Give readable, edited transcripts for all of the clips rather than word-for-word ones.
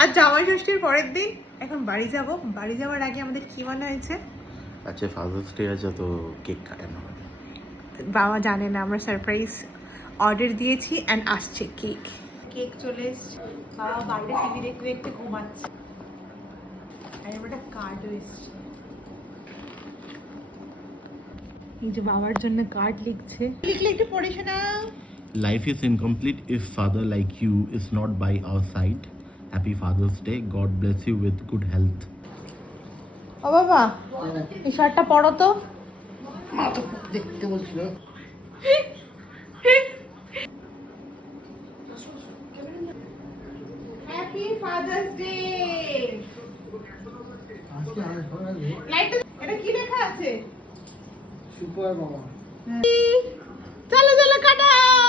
আর জামাই ষষ্ঠীর পরের দিন এখন বাড়ি যাব। বাড়ি যাওয়ার আগে আমাদের কি মনে হয়েছে, আচ্ছা ফাদার্স ডে আছে তো কেক কাটানো হবে। বাবা জানে না আমরা সারপ্রাইজ অর্ডার দিয়েছি অ্যান্ড আসছে কেক। কেক চলে এসছে, বাবা বাইরে টিভি দেখতে দেখতে ঘুমাচ্ছে। আর এবার একটা কার্ডও এসছে, এই যে বাবার জন্য কার্ড লিখছে। লিখলে একটু পড়ে শোনাও। Life is incomplete if father like you is not by our side. Happy Father's Day. God bless you with good health. ও বাবা এই শার্টটা পরো তো। মা তো দেখতে বলছিল। Happy father's day. আজকে আর ভালো লাগে। এটা কি লেখা আছে? সুপার বাবা। চলো চলো কাটাও।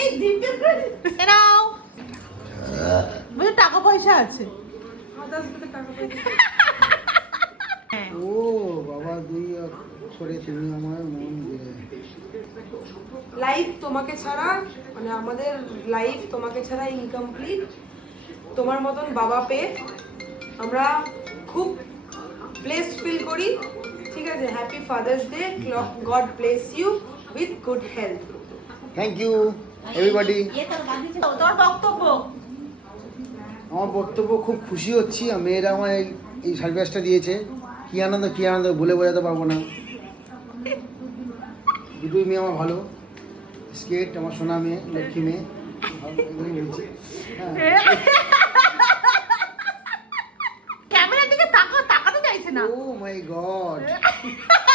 এই জিজ্ঞেস করে নাও, বুঝে টাকা পয়সা আছে। ও বাবা দুই অক্ষরে তুমি আমার মন দিয়ে। লাইফ তোমাকে ছাড়া মানে আমাদের লাইফ তোমাকে ছাড়া ইনকমপ্লিট। তোমার মতন বাবা পেয়ে আমরা খুব ব্লেসড ফিল করি। ঠিক আছে, happy father's day. God bless you with good health. Thank you everybody. তোমার বক্তব্য। আমার বক্তব্য খুব খুশি হচ্ছি, আর মেয়েরা আমার এই সারপ্রাইজটা দিয়েছে। কি আনন্দ বলে বোঝাতে পারবো না। দুটোই মেয়ে আমার ভালো। স্কেট আমার সোনা মেয়ে, লক্ষ্মী মেয়ে, এগুলোই বলছি। হ্যাঁ। ক্যামেরার দিকে তাকাতে চাইছে না। ও মাই গড।